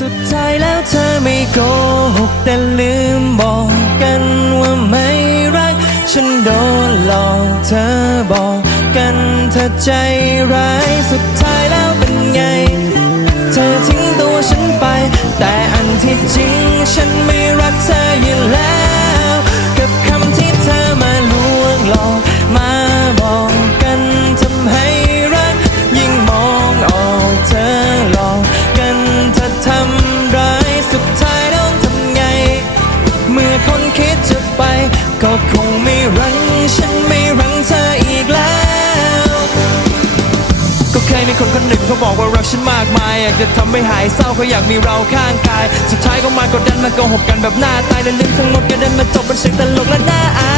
สุดท้ายแล้วเธอไม่โกหกแต่ลืมบอกกันว่าไม่รัก ฉันโดนหลอกเธอบอกกันเธอใจร้ายสุดท้ายแล้วเป็นไง เธอทิ้งตัวฉันไป แต่อันที่จริงฉันไม่รักเธออยู่แล้ว กับคำที่เธอมาลวงหลอกมา คนคิดจะไป ก็คงไม่รังฉันไม่รังเธออีกแล้ว ก็เคยมีคนคนหนึ่งเขาบอกว่ารักฉันมากมาย อยากจะทำให้หายเศร้าเขาอยากมีเราข้างกาย สุดท้ายก็มากดดันมาโกหกกันแบบหน้าตายและลืมทั้งหมดก็เดินมาจบเป็นเสียงตลกและน่าอาย